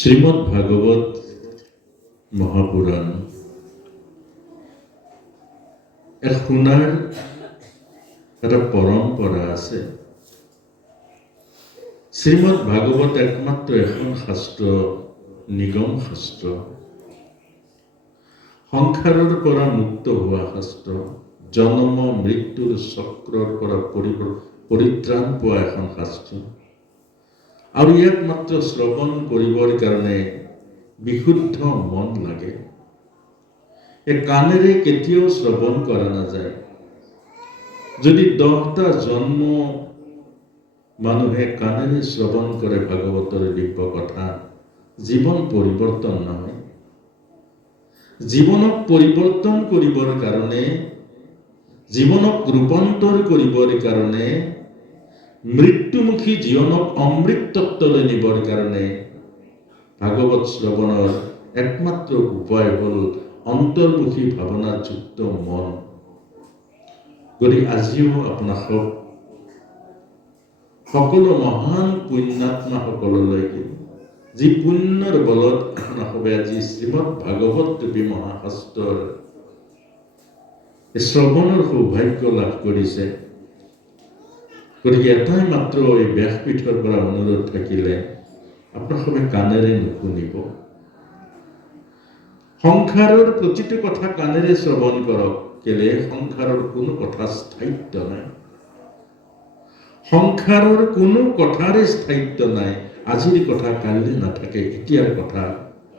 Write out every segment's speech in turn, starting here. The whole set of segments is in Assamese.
শ্ৰীমদ্ ভাগবত মহাপুৰাণ শুনাৰ এটা পৰম্পৰা আছে। শ্ৰীমদ্ ভাগবত একমাত্ৰ এখন শাস্ত্ৰ, নিগম শাস্ত্ৰ, সংসাৰৰ পৰা মুক্ত হোৱা শাস্ত্ৰ, জন্ম মৃত্যুৰ চক্ৰৰ পৰা পৰিত্ৰাণ পোৱা এখন শাস্ত্ৰ। আৰু ইয়াক মাত্ৰ শ্ৰৱণ কৰিবৰ কাৰণে বিশুদ্ধ মন লাগে। এই কাণেৰে কেতিয়াও শ্ৰৱণ কৰা নাযায়। যদি 10টা জন্ম মানুহে কাণেৰে শ্ৰৱণ কৰে ভাগৱতৰ দিব্য কথা, জীৱন পৰিৱৰ্তন নহয়। জীৱনক পৰিৱৰ্তন কৰিবৰ কাৰণে, জীৱনক ৰূপান্তৰ কৰিবৰ কাৰণে, মৃত্যুমুখী জীৱনক অমৃত তত্ত্বলৈ নিবৰ কাৰণে ভাগৱত শ্ৰৱণৰ একমাত্ৰ উপায় হ'ল অন্তৰ্মুখী ভাৱনাযুক্ত মন। গতিকে আজিও আপোনালোকক সকলো মহান পুণ্যাত্মাসকললৈকে যি পুণ্যৰ বলত আপোনালোকে আজি শ্ৰীমদ্ ভাগৱত ৰূপী মহাশাস্ত্ৰৰ শ্ৰৱণৰ সৌভাগ্য লাভ কৰিছে। গতিকে এটাই মাত্ৰ এই ব্যাসপীঠৰ পৰা অনুৰোধ থাকিলে আপোনালোকে কাণেৰে নুশুনিব। সংসাৰৰ প্ৰতিটো কথা কাণেৰে শ্ৰৱণ কৰক। কেলে? সংসাৰৰ কোনো কথা স্থায়িত্ব নাই। সংসাৰৰ কোনো কথাৰে স্থায়িত্ব নাই। আজিৰ কথা কাইলৈ নাথাকে, এতিয়াৰ কথা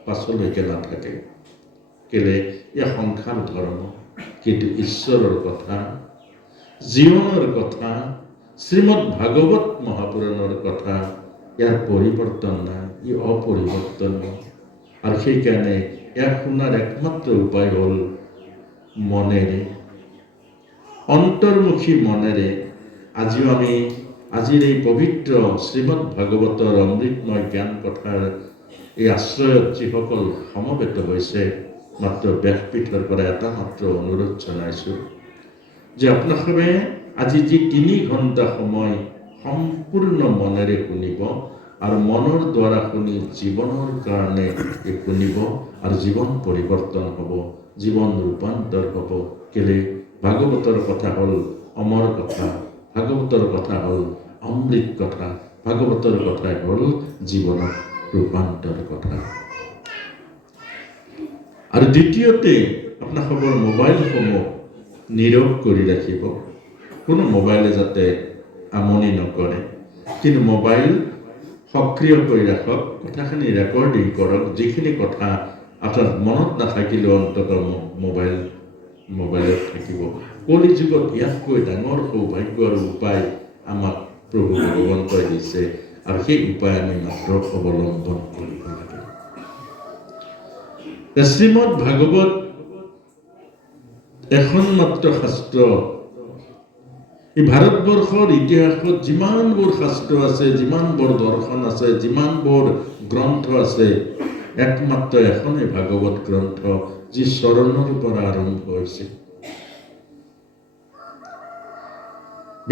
পাছলৈকে নাথাকে। কেলে? এয়া সংসাৰ ধৰ্ম। কিন্তু ঈশ্বৰৰ কথা, জীৱনৰ কথা, শ্ৰীমদ্ ভাগৱত মহাপুৰাণৰ কথা, ইয়াৰ পৰিৱৰ্তন নাই, ই অপৰিৱৰ্তনীয়। আৰু সেইকাৰণে ইয়াক শুনাৰ একমাত্ৰ উপায় হ'ল মনেৰে, অন্তৰ্মুখী মনেৰে। আজিও আমি আজিৰ এই পবিত্ৰ শ্ৰীমদ্ ভাগৱতৰ অমৃতময় জ্ঞান কথাৰ এই আশ্ৰয়ত যিসকল সমবেত হৈছে, মাত্ৰ ব্যাসপীঠৰ পৰা এটা মাত্ৰ অনুৰোধ জনাইছোঁ যে আপোনালোকে আজি যি 3 ঘণ্টা সময় সম্পূৰ্ণ মনেৰে শুনিব আৰু মনৰ দ্বাৰা শুনি জীৱনৰ কাৰণে শুনিব আৰু জীৱন পৰিৱৰ্তন হ'ব, জীৱন ৰূপান্তৰ হ'ব। কেলে? ভাগৱতৰ কথা হ'ল অমৰ কথা, ভাগৱতৰ কথা হ'ল অমৃত কথা, ভাগৱতৰ কথাই হ'ল জীৱনৰ ৰূপান্তৰ কথা। আৰু দ্বিতীয়তে আপোনালোকৰ মোবাইলসমূহ নীৰৱ কৰি ৰাখিব। কোনো মোবাইলে যাতে আমনি নকৰে, কিন্তু মোবাইল সক্ৰিয় কৰি ৰাখক। কথাখিনি ৰেকৰ্ডিং কৰক। যিখিনি কথা আপোনাৰ মনত নাথাকিলেও অন্তত মোবাইলত থাকিব। কলি যুগত ইয়াতকৈ ডাঙৰ সৌভাগ্য আৰু উপায় আমাক প্ৰভু ভগৱন্তই দিছে, আৰু সেই উপায় আমি মাত্ৰ অৱলম্বন কৰিব লাগে। শ্ৰীমদ্ ভাগৱত এখন মাত্ৰ শাস্ত্ৰ। এই ভাৰতবৰ্ষৰ ইতিহাসত যিমানবোৰ শাস্ত্ৰ আছে, যিমানবোৰ দৰ্শন আছে, যিমানবোৰ গ্ৰন্থ আছে, একমাত্ৰ এখনেই ভাগৱত গ্ৰন্থ, যি চৰণৰ পৰা আৰম্ভ হৈছে।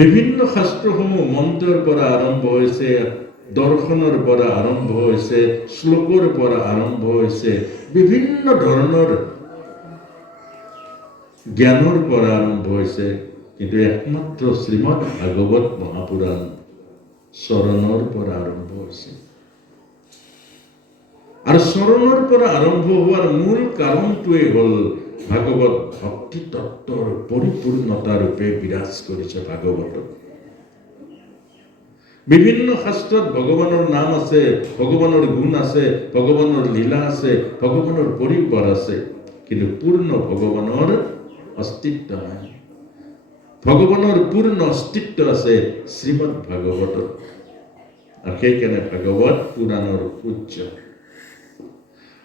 বিভিন্ন শাস্ত্ৰসমূহ মন্ত্ৰৰ পৰা আৰম্ভ হৈছে, দৰ্শনৰ পৰা আৰম্ভ হৈছে, শ্লোকৰ পৰা আৰম্ভ হৈছে, বিভিন্ন ধৰণৰ জ্ঞানৰ পৰা আৰম্ভ হৈছে। কিন্তু একমাত্ৰ শ্ৰীমদ্ ভাগৱত মহাপুৰাণ চৰণৰ পৰা আৰম্ভ হৈছে। আৰু চৰণৰ পৰা আৰম্ভ হোৱাৰ মূল কাৰণটোৱে হ'ল ভাগৱত ভক্তি তত্ত্বৰ পৰিপূৰ্ণতা ৰূপে বিৰাজ কৰিছে ভাগৱতত। বিভিন্ন শাস্ত্ৰত ভগৱানৰ নাম আছে, ভগৱানৰ গুণ আছে, ভগৱানৰ লীলা আছে, ভগৱানৰ পৰিবাৰ আছে, কিন্তু পূৰ্ণ ভগৱানৰ অস্তিত্ব নাই। ভগৱানৰ পূৰ্ণ অস্তিত্ব আছে শ্ৰীমদ্ ভাগৱতত। আৰু সেইকাৰণে ভাগৱত পুৰাণৰ পূজ্য,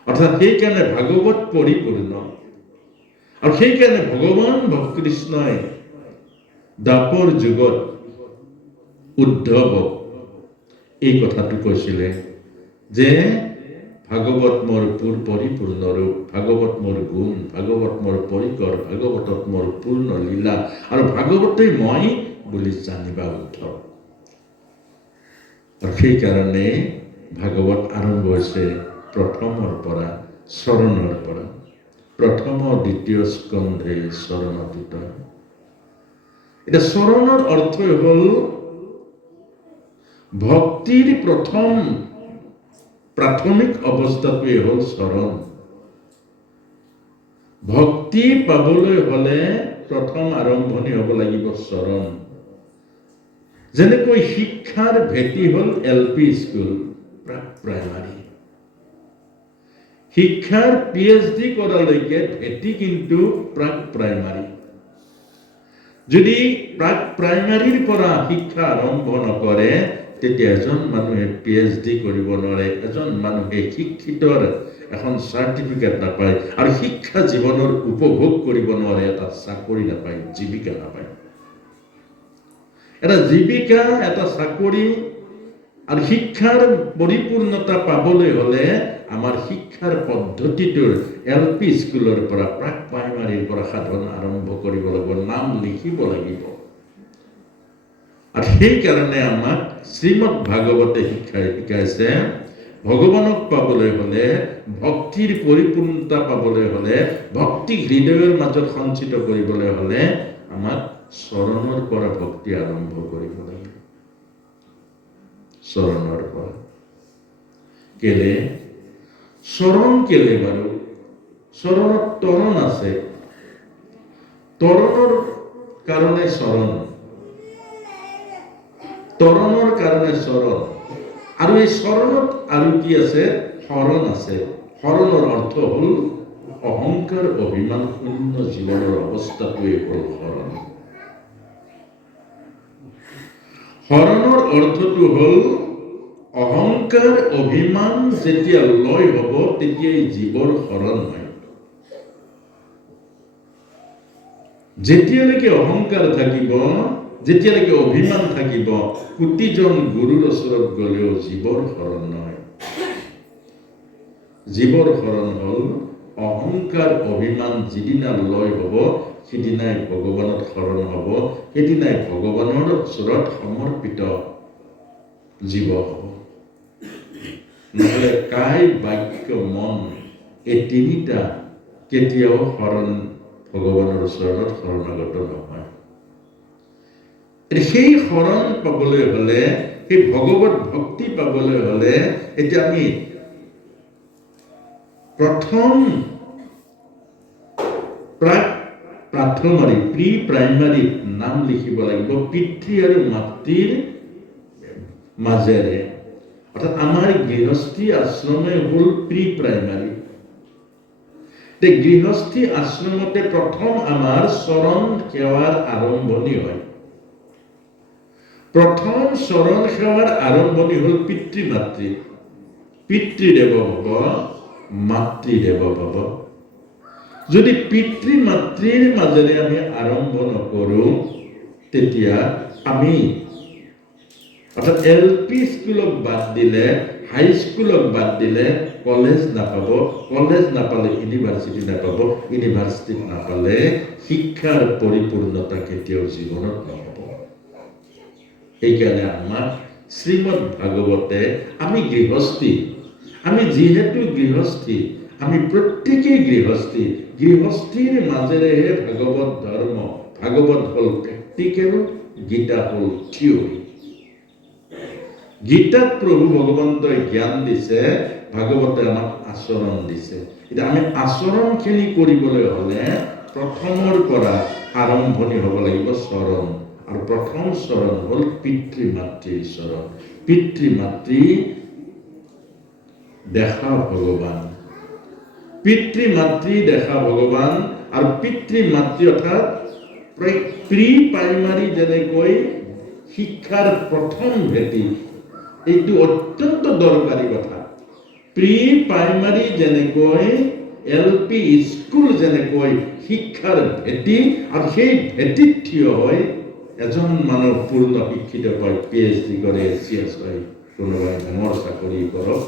অৰ্থাৎ সেইকাৰণে ভাগৱত পৰিপূৰ্ণ। আৰু সেইকাৰণে ভগৱান কৃষ্ণই দ্বাপৰ যুগত উদ্ধৱক এই কথাটো কৈছিলে যে ভাগৱত মোৰ পৰিপূৰ্ণ ৰূপ, ভাগৱত মোৰ গুণ, ভাগৱত মোৰ পৰিকৰ, ভাগৱতত মোৰ পূৰ্ণ লীলা, আৰু ভাগৱতেই মই বুলি জানিবা উদ্ধৱ। আৰু সেইকাৰণে ভাগৱত আৰম্ভ হৈছে প্ৰথমৰ পৰা, চৰণৰ পৰা। প্ৰথম দ্বিতীয় স্কন্ধে চৰণতীত। এতিয়া চৰণৰ অৰ্থ হ'ল ভক্তিৰ প্ৰথম প্ৰাথমিক অৱস্থাটোৱে হ'ল চৰণ। ভক্তি পাবলৈ হলে প্ৰথম আৰম্ভণি হ'ব লাগিব চৰণ। যেনেকৈ শিক্ষাৰ ভেটি হ'ল LP স্কুল, প্ৰাইমাৰী। শিক্ষাৰ PhD কৰালৈকে ভেটি কিন্তু প্ৰাইমাৰী। যদি প্ৰাইমাৰীৰ পৰা শিক্ষা আৰম্ভ নকৰে তেতিয়া এজন মানুহে PhD কৰিব নোৱাৰে, এজন মানুহে শিক্ষিতৰ এখন চাৰ্টিফিকেট নাপায়, আৰু শিক্ষা জীৱনৰ উপভোগ কৰিব নোৱাৰে, এটা চাকৰি নাপায়, জীৱিকা নাপায়। এটা জীৱিকা, এটা চাকৰি আৰু শিক্ষাৰ পৰিপূৰ্ণতা পাবলৈ হলে আমাৰ শিক্ষাৰ পদ্ধতিটোৰ LP স্কুলৰ পৰা, প্ৰাইমাৰীৰ পৰা সাধন আৰম্ভ কৰিব লাগিব, নাম লিখিব লাগিব। আৰু সেইকাৰণে আমাক শ্ৰীমদ ভাগৱতে শিকাইছে ভগৱানক পাবলৈ হলে, ভক্তিৰ পৰিপূৰ্ণতা পাবলৈ হলে, ভক্তি হৃদয়ৰ মাজত সঞ্চিত কৰিবলৈ হলে আমাক চৰণৰ পৰা ভক্তি আৰম্ভ কৰিব লাগিব। চৰণৰ পৰা। কেলে চৰণ কেলে বাৰু? চৰণত তৰণ আছে, তৰণৰ কাৰণে চৰণ, তৰণৰ কাৰণে চৰণ, আৰু এই চৰণত আৰু কি আছে? শৰণ আছে। শৰণৰ অৰ্থ হ'ল অহংকাৰ অভিমান শূন্য জীৱনৰ অৱস্থাটোৱে হ'ল শৰণ। শৰণৰ অৰ্থটো হ'ল অহংকাৰ অভিমান যেতিয়া লয় হ'ব তেতিয়াই জীৱৰ শৰণ হয়। যেতিয়ালৈকে অহংকাৰ থাকিব, যেতিয়ালৈকে অভিমান থাকিব, কোটিজন গুৰুৰ ওচৰত গলেও জীৱৰ শৰণ নহয়। জীৱৰ শৰণ হ'ল অহংকাৰ অভিমান যিদিনা লয় হ'ব সিদিনাই ভগৱানত শৰণ হ'ব, সেইদিনাই ভগৱানৰ ওচৰত সমৰ্পিত জীৱ হ'ব। নহলে কায় বাক্য মন এই তিনিটা কেতিয়াও শৰণ ভগৱানৰ ওচৰত শৰণাগত নহয়। সেই শৰণ পাবলৈ হলে, সেই ভগৱত ভক্তি পাবলৈ হলে, এতিয়া আমি প্ৰথম প্ৰাথমিক প্ৰি প্ৰাইমাৰীত নাম লিখিব লাগিব পিতৃ আৰু মাতৃৰ মাজেৰে। অৰ্থাৎ আমাৰ গৃহস্থী আশ্ৰমে হ'ল প্ৰি প্ৰাইমাৰী। গৃহস্থী আশ্ৰমতে প্ৰথম আমাৰ চৰণ সেৱাৰ আৰম্ভণি হয়। প্ৰথম চৰণ সেৱাৰ আৰম্ভণি হ'ল পিতৃ মাতৃ। পিতৃদেৱ ভৱ, মাতৃদেৱ ভৱ। যদি পিতৃ মাতৃৰ মাজেৰে আমি আৰম্ভ নকৰো তেতিয়া আমি অৰ্থাৎ LP স্কুলক বাদ দিলে, হাই স্কুলক বাদ দিলে কলেজ নাপাব, কলেজ নাপালে ইউনিভাৰ্চিটি নাপাব, ইউনিভাৰ্চিটি নাপালে শিক্ষাৰ পৰিপূৰ্ণতা কেতিয়াও জীৱনত নহব। সেইকাৰণে আমাক শ্ৰীমদ ভাগৱতে, আমি গৃহস্থী, আমি যিহেতু গৃহস্থী, আমি প্ৰত্যেকেই গৃহস্থী, গৃহস্থীৰ মাজেৰেহে ভাগৱত ধৰ্ম। ভাগৱত হ'ল প্ৰেক্টিকেল, গীতা হ'ল থিয়ৰী। গীতাত প্ৰভু ভগৱন্তই জ্ঞান দিছে, ভাগৱতে আমাক আচৰণ দিছে। এতিয়া আমি আচৰণখিনি কৰিবলৈ হলে প্ৰথমৰ পৰা আৰম্ভণি হ'ব লাগিব চৰণ। আৰু প্ৰথম চৰণ হ'ল পিতৃ মাতৃৰ চৰণ। পিতৃ মাতৃ দেখা ভগৱান, পিতৃ মাতৃ দেখা ভগৱান। আৰু পিতৃ মাতৃ অৰ্থাৎ প্ৰি প্ৰাইমাৰী যেনেকৈ শিক্ষাৰ প্ৰথম ভেটি, এইটো অত্যন্ত দৰকাৰী কথা। প্ৰি প্ৰাইমাৰী যেনেকৈ LP স্কুল যেনেকৈ শিক্ষাৰ ভেটি, আৰু সেই ভেটিত থিয় হৈ এজন মানুহ পূৰ্ণ শিক্ষিত হয়, PhD কৰে, CS হয়, কোনোবাই ডাঙৰ চাকৰি কৰক,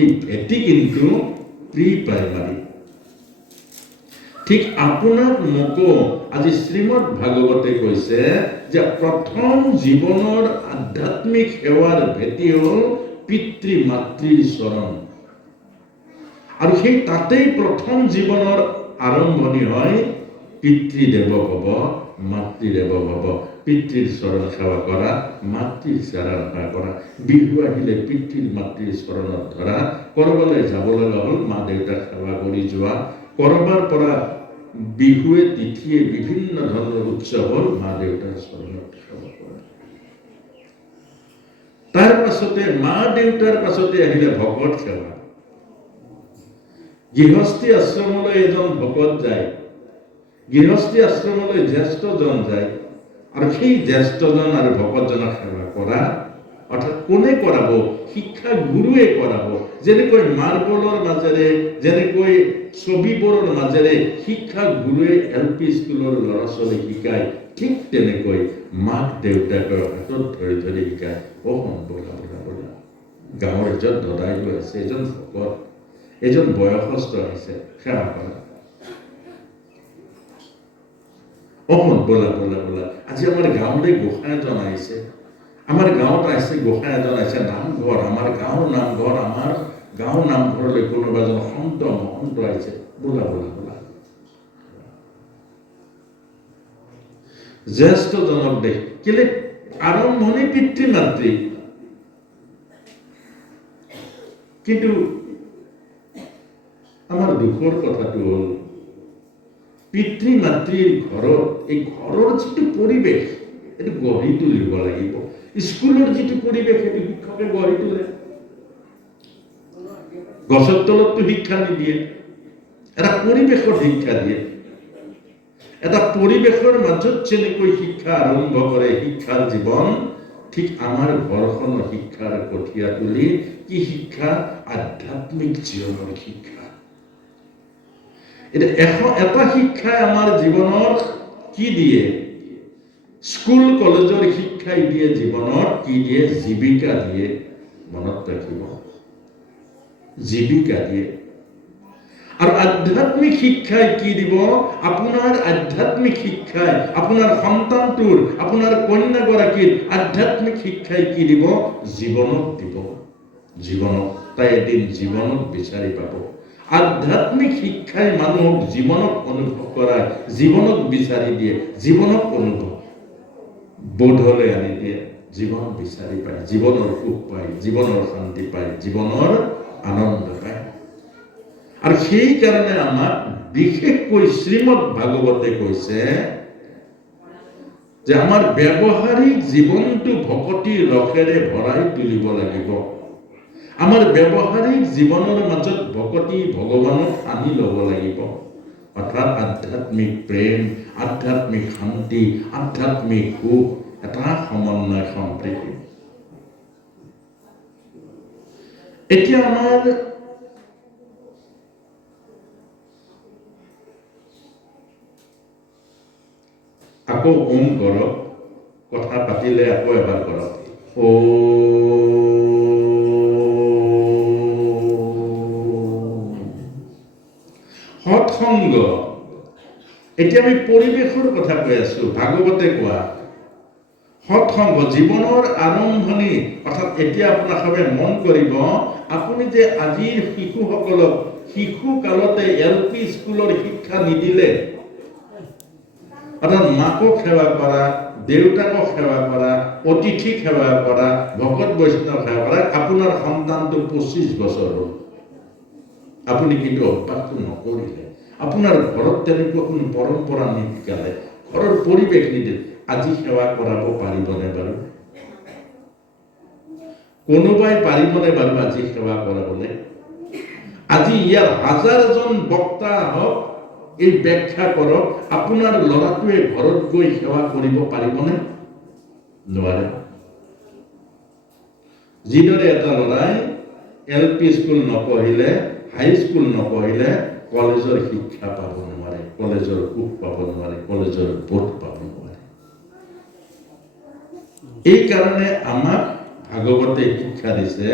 এই ভেটি কিন্তু প্ৰি প্ৰাইমাৰী। ঠিক আপোনাক মোকো আজি শ্ৰীমদ ভাগৱতে কৈছে যে প্ৰথম জীৱনৰ আধ্যাত্মিক সেৱাৰ ভেটি হ'ল পিতৃ মাতৃৰ চৰণ। আৰু সেই তাতেই প্ৰথম জীৱনৰ আৰম্ভণি হয় পিতৃদেৱ ভৱ মাতৃদেৱ ভৱ। পিতৃৰ চৰণ সেৱা কৰা, মাতৃৰ চৰণ সেৱা কৰা। বিহু আহিলে পিতৃৰ মাতৃৰ চৰণত ধৰা, কৰবালৈ যাব লগা হ'ল মা দেউতাক সেৱা কৰি যোৱা, কৰবাৰ পৰা বিহুৱে তিথিয়ে বিভিন্ন ধৰণৰ উৎসৱ হ'ল মা দেউতাৰ চৰণত সেৱা কৰা। তাৰ পাছতে মা দেউতাৰ পাছতে আহিলে ভকত সেৱা। গৃহস্থী আশ্ৰমলৈ এজন ভকত যায়, গৃহস্থী আশ্ৰমলৈ জ্যেষ্ঠজন যায়, আৰু সেই জ্যেষ্ঠজন আৰু ভকতজনক সেৱা কৰা। অৰ্থাৎ কোনে কৰাব? শিক্ষা গুৰুৱে কৰাব। যেনেকৈ মাৰ্বলৰ মাজেৰে, যেনেকৈ ছবিবোৰৰ মাজেৰে শিক্ষা গুৰুৱে LP স্কুলৰ ল'ৰা ছোৱালী শিকায়, ঠিক তেনেকৈ মাক দেউতাকৰ হাতত ধৰি ধৰি শিকায়। বলা বলা বলা, গাঁৱৰ এজন দদাই লৈ আছে, এজন ভকত, এজন বয়সস্থ আহিছে, সেৱা কৰা। বলা বলা বলা, আজি আমাৰ গাঁৱলৈ গোসাঁই এজন আহিছে, আমাৰ গাঁৱত আহিছে গোসাঁই এজন আহিছে, নামঘৰ, আমাৰ গাঁৱৰ নামঘৰ, আমাৰ গাঁৱৰ নামঘৰলৈ কোনোবা এজন সন্ত মহন্ত আহিছে, বলা বলা বলা। জ্যেষ্ঠজনক দেখ, কেলে আৰম্ভণি পিতৃ মাতৃ। কিন্তু আমাৰ দুখৰ কথাটো হ'ল পিতৃ মাতৃৰ ঘৰত, এই ঘৰৰ যিটো পৰিৱেশ এইটো গঢ়ি তুলিব লাগিব। স্কুলৰ যিটো পৰিৱেশ সেইটো শিক্ষকে গঢ়ি তোলে। গছৰ তলততো শিক্ষা নিদিয়ে, এটা পৰিৱেশত শিক্ষা দিয়ে। এটা পৰিৱেশৰ মাজত যেনেকৈ শিক্ষা আৰম্ভ কৰে শিক্ষাৰ জীৱন, ঠিক আমাৰ ঘৰখনৰ শিক্ষাৰ কঠীয়া তুলি কি শিক্ষা? আধ্যাত্মিক জীৱনৰ শিক্ষা। এটা শিক্ষাই আমাৰ জীৱনত কি দিয়ে? স্কুল কলেজৰ শিক্ষাই দিয়ে জীৱনত কি দিয়ে? জীৱিকা দিয়ে। মনত ৰাখিব, জীৱিকা দিয়ে। আৰু আধ্যাত্মিক শিক্ষাই কি দিব? আপোনাৰ আধ্যাত্মিক শিক্ষাই আপোনাৰ সন্তানটোৰ, আপোনাৰ কন্যাগৰাকীৰ আধ্যাত্মিক শিক্ষাই কি দিব? জীৱনক দিব। জীৱনক, তাই এদিন জীৱনক বিচাৰি পাব। আধ্যাত্মিক শিক্ষাই মানুহক জীৱনক অনুভৱ কৰায়, জীৱনক বিচাৰি দিয়ে, জীৱনক অনুভৱ বোধলৈ আনি দিয়ে। জীৱন বিচাৰি পায়, জীৱনৰ সুখ পায়, জীৱনৰ শান্তি পায়, জীৱনৰ আনন্দ পায়। আৰু সেই কাৰণে আমাক বিশেষকৈ শ্ৰীমদ ভাগৱতে কৈছে যে আমাৰ ব্যৱহাৰিক জীৱনটো ভকতি ৰসেৰে ভৰাই তুলিব লাগিব। আমাৰ ব্যৱহাৰিক জীৱনৰ মাজত ভকতি ভগৱানক আনি ল'ব লাগিব। অৰ্থাৎ আধ্যাত্মিক প্ৰেম, আধ্যাত্মিক শান্তি, আধ্যাত্মিক সুখ, এটা সমন্বয় সম্প্ৰীতি। এতিয়া আমাৰ আকৌ ওম কৰক, কথা পাতিলে আকৌ এবাৰ কৰক। সৎসংগ। এতিয়া আমি পৰিৱেশৰ কথা কৈ আছো, ভাগৱতে কোৱা সৎসংগ জীৱনৰ আৰম্ভণি। অৰ্থাৎ এতিয়া আপোনালোকে মন কৰিব, আপুনি যে আজিৰ শিশুসকলক শিশু কালতে LP স্কুলৰ শিক্ষা নিদিলে, অৰ্থাৎ মাকক সেৱা কৰা, দেউতাকক সেৱা কৰা, অতিথিক সেৱা কৰা, ভকত বৈষ্ণৱ সেৱা কৰা, আপোনাৰ সন্তানটো 25 বছৰ হ'ল, আপুনি কিন্তু অভ্যাসটো নকৰিলে। আপোনাৰ ঘৰত তেনেকুৱা কোনো পৰম্পৰা নিশিকালে, ঘৰৰ পৰিৱেশ নিদিলে, আজি সেৱা কৰাব পাৰিবনে বাৰু? কোনোবাই পাৰিবনে বাৰু আজি সেৱা কৰাবলে? আজি ইয়াৰ হাজাৰজন বক্তা হওক, এই ব্যাখ্যা কৰক, আপোনাৰ ল'ৰাটোৱে ঘৰত গৈ সেৱা কৰিব পাৰিবনে? নোৱাৰে। যিদৰে এটা ল'ৰাই LP স্কুল নপঢ়িলে, হাই স্কুল নপঢ়িলে কলেজৰ শিক্ষা পাব নোৱাৰে, কলেজৰ সুখ পাব নোৱাৰে, কলেজৰ বোধ পাব নোৱাৰে। এই কাৰণে আমাক ভাগৱতে শিক্ষা দিছে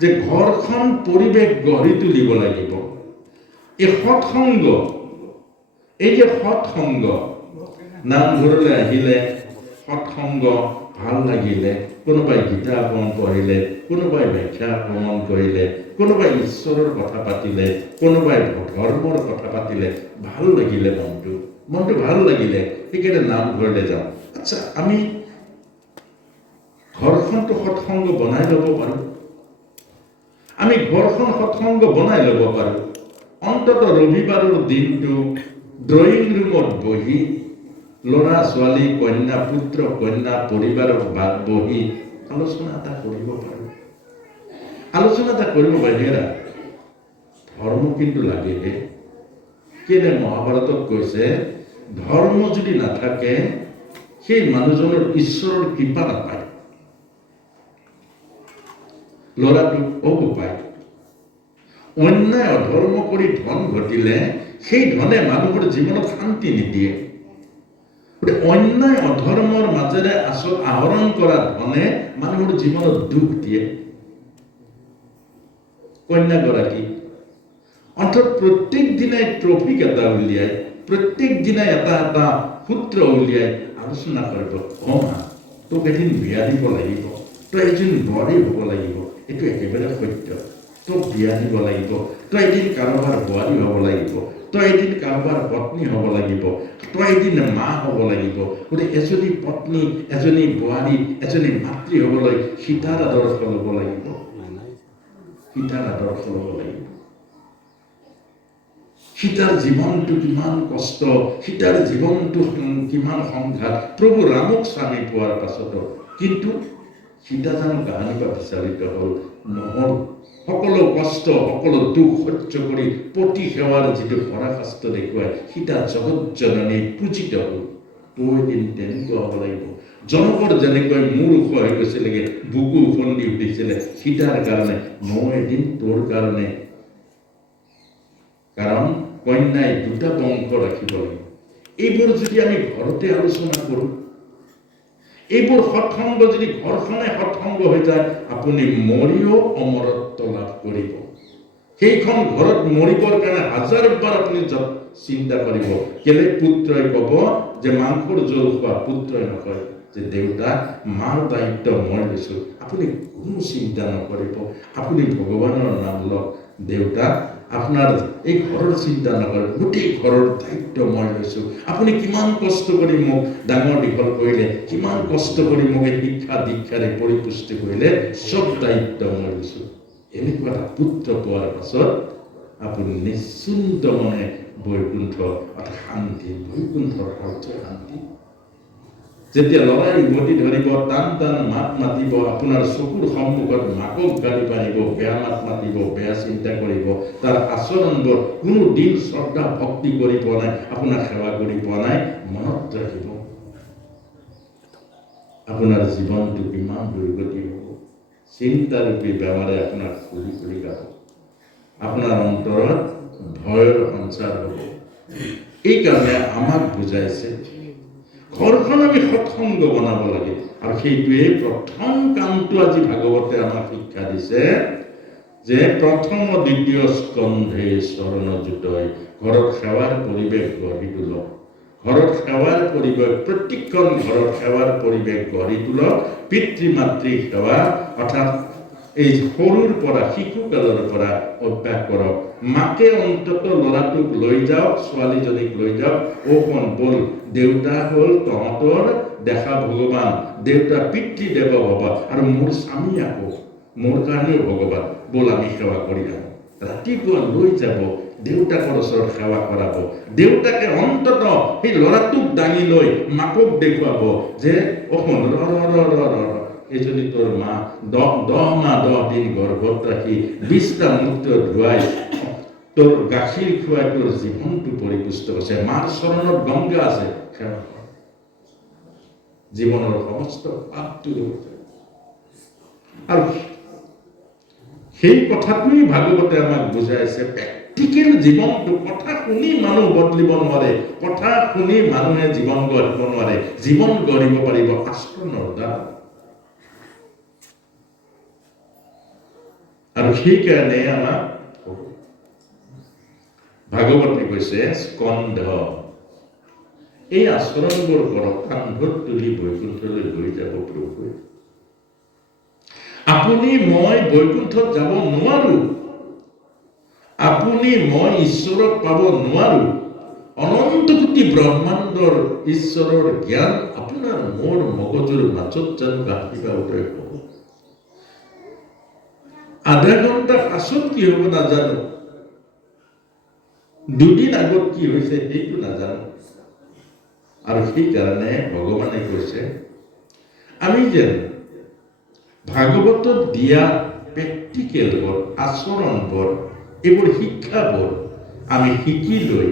যে ঘৰখন পৰিৱেশ গঢ়ি তুলিব লাগিব। এই সৎসংগ, এই যে সৎসংগ, নামঘৰলৈ আহিলে সৎসংগ, ভাল লাগিলে, কোনোবাই গীতা অকণমান পঢ়িলে, কোনোবাই ব্যাখ্যা অকণমান কৰিলে, কোনোবাই ঈশ্বৰৰ কথা পাতিলে, কোনোবাই ধৰ্মৰ কথা পাতিলে, ভাল লাগিলে মনটো ভাল লাগিলে, সেইকাৰণে নামঘৰলৈ যাওঁ। আচ্ছা, আমি ঘৰখনটো সৎসংগ বনাই ল'ব পাৰোঁ। আমি ঘৰখন সৎসংগ বনাই ল'ব পাৰোঁ। অন্তত ৰবিবাৰৰ দিনটো ড্ৰয়িং ৰুমত বহি ল'ৰা ছোৱালী, কন্যা পুত্ৰ কন্যা পৰিবাৰৰ বহি আলোচনা এটা কৰিব পাৰোঁ। আলোচনা এটা কৰিব বাহিৰা ধৰ্ম কিন্তু লাগেহে। কেনে মহাভাৰতত কৈছে, ধৰ্ম যদি নাথাকে সেই মানুহজনৰ ঈশ্বৰৰ কৃপা নাপায়, ল'ৰাটোক অপায়। অন্যায় অধৰ্ম কৰি ধন ঘটিলে সেই ধনে মানুহৰ জীৱনত শান্তি নিদিয়ে। অন্যায় অধৰ্মৰ মাজেৰে আহৰণ কৰা ধনে মানুহৰ জীৱনত দুখ দিয়ে। কন্যাগৰাকী অৰ্থাৎ প্ৰত্যেক দিনাই ট্ৰফিক এটা উলিয়াই, প্ৰত্যেক দিনাই এটা এটা সূত্ৰ উলিয়াই আলোচনা কৰিব। তোক এদিন বিয়া দিব লাগিব, তই এদিন বোৱাৰী হ'ব লাগিব, এইটো একেবাৰে সত্য। তোক বিয়া দিব লাগিব, তই এদিন কাৰোবাৰ বোৱাৰী হ'ব লাগিব, তই এদিন কাৰোবাৰ পত্নী হ'ব লাগিব, তই এদিন মা হ'ব লাগিব। গতিকে এজনী পত্নী, এজনী বোৱাৰী, এজনী মাতৃ হ'বলৈ সীতাৰ আদৰ্শ ল'ব লাগিব, সীতাৰ আদৰ্শ ল'ব লাগিব। সীতাৰ জীৱনটো কিমান কষ্ট, সীতাৰ জীৱনটো কিমান সংঘাত, প্ৰভু ৰামক স্বামী পোৱাৰ পাছতো। কিন্তু সীতা জানো কাহানি পৰা বিচাৰিত হ'ল? নহ'ল। সকলো কষ্ট, সকলো দুখ সহ্য কৰি পতি সেৱাৰ যিটো পৰাকাষ্ঠ দেখুৱাই সীতা জগত জননী পূজিত হ'ল। তই এদিন তেনেকুৱা হ'ব লাগিব। জনকৰ যেনেকৈ মূৰ ওখ হৈ গৈছিলেগে, বুকু উফন্দি উঠিছিলে সীতাৰ কাৰণে, মই এদিন তোৰ কাৰণে। কাৰণ কন্যাই দুটা বংশ ৰাখিব লাগিব। এইবোৰ যদি আমি ঘৰতে আলোচনা কৰোঁ, এইবোৰ সৎসংগ যদি ঘৰখনে সৎসংগ হৈ যায়, আপুনি মৰিও অমৰত্ব লাভ কৰিব। সেইখন ঘৰত মৰিবৰ কাৰণে হাজাৰবাৰ আপুনি চিন্তা কৰিব। কেলে পুত্ৰই ক'ব যে মাংসৰ জোল খোৱা, পুত্ৰই নকয় যে দেউতা মাৰ দায়িত্ব মই লৈছোঁ। আপুনি কোনো চিন্তা নকৰিব, আপুনি ভগৱানৰ নাম লওক। দেউতা আপোনাৰ এই ঘৰৰ চিন্তা নকৰিব, গোটেই ঘৰৰ দায়িত্ব মই লৈছোঁ। আপুনি কিমান কষ্ট কৰি মোক ডাঙৰ দীঘল কৰিলে, কিমান কষ্ট কৰি মোক এই শিক্ষা দীক্ষাৰে পৰিপুষ্টি কৰিলে, চব দায়িত্ব মই লৈছোঁ। এনেকুৱা এটা পুত্ৰ পোৱাৰ পাছত আপুনি নিশ্চিন্ত মনে বৈকুণ্ঠ অৰ্থাৎ শান্তি, বৈকুণ্ঠৰ অৰ্থ শান্তি। যেতিয়া ল'ৰাই উভতি ধৰিব, টান টান মাত মাতিব, আপোনাৰ চকুৰ সন্মুখত মাকক গালি পাৰিব, বেয়া মাত মাতিব, বেয়া চিন্তা কৰিব, তাৰ আচৰণবোৰ কোনো দিন শ্ৰদ্ধা ভক্তি কৰি পোৱা নাই, আপোনাক সেৱা কৰি পোৱা নাই, মনত ৰাখিব আপোনাৰ জীৱনটো কিমান দুৰ্গতি হ'ব। চিন্তাৰূপী বেমাৰে আপোনাক ঘূৰি ঘূৰি গাব, আপোনাৰ অন্তৰত ভয়ৰ সঞ্চাৰ হ'ব। এইকাৰণে আমাক বুজাইছে ঘৰখন আমি সৎসংগ বনাব লাগে। আৰু সেইটোৱে প্ৰথম কামটো আজি ভাগৱতে আমাক শিক্ষা দিছে যে প্ৰথম দ্বিতীয় স্কন্ধে চৰণযুতয়, ঘৰত সেৱাৰ পৰিৱেশ গঢ়ি তোলক। ঘৰত সেৱাৰ পৰিৱেশ, প্ৰত্যেকখন ঘৰত সেৱাৰ পৰিৱেশ গঢ়ি তোলক। পিতৃ মাতৃ সেৱা অৰ্থাৎ এই সৰুৰ পৰা, শিশুকালৰ পৰা অভ্যাস কৰক। মাকে অন্তত ল'ৰাটোক লৈ যাওক, ছোৱালীজনীক লৈ যাওক, অকণ বল, দেউতা হ'ল তহঁতৰ দেখা ভগৱান, দেউতা পিতৃ দেৱ ভৱ, আৰু মোৰ স্বামী আকৌ মোৰ কাৰণেও ভগৱান, বল আমি সেৱা কৰি আহোঁ। ৰাতিপুৱা লৈ যাব, দেউতাকৰ ওচৰত সেৱা কৰাব। দেউতাকে অন্তত সেই ল'ৰাটোক দাঙি লৈ মাকক দেখুৱাব যে অকণ এইজনী তোৰ মা, 10 মাহ 10 দিন গৰ্ভত ৰাখি 20টা মুক্ত ধুৱাই তোৰ গাখীৰ খুৱাই তোৰ জীৱনটো পৰিপুষ্ট কৰিছে। মাৰ চৰণত গংগা আছে, সেৱা কৰ, জীৱনৰ সমস্ত পাপ দূৰ হৈ যায়। আৰু সেই কথাটোৱেই ভাগৱতে আমাক বুজাইছে। প্ৰেক্টিকেল জীৱনটো, কথা শুনি মানুহ বদলিব নোৱাৰে, কথা শুনি মানুহে জীৱন গঢ়িব নোৱাৰে। জীৱন গঢ়িব পাৰিব আচৰণৰ দ্বাৰা। আৰু সেইকাৰণে আমাক ভাগৱতে কৈছে স্কন্ধ, এই আচৰণবোৰ কৰক, কান্ধত তুলি বৈকুণ্ঠলৈ লৈ যাব প্ৰভুৱে। আপুনি মই বৈকুণ্ঠত যাব নোৱাৰো, আপুনি মই ঈশ্বৰক পাব নোৱাৰো। অনন্ত কোটি ব্ৰহ্মাণ্ডৰ ঈশ্বৰৰ জ্ঞান আপোনাৰ মোৰ মগজুৰ মাজত জানো গাঁঠিবা উদয় হ'ব? আধা ঘণ্টা পাছত কি হ'ব নাজানো, দুদিন আগত কি হৈছে সেইটো নাজানো। আৰু সেইকাৰণে ভগৱানে কৈছে আমি যেন ভাগৱতত দিয়া প্ৰেক্টিকেলবোৰ, আচৰণবোৰ, এইবোৰ শিক্ষাবোৰ আমি শিকি লৈ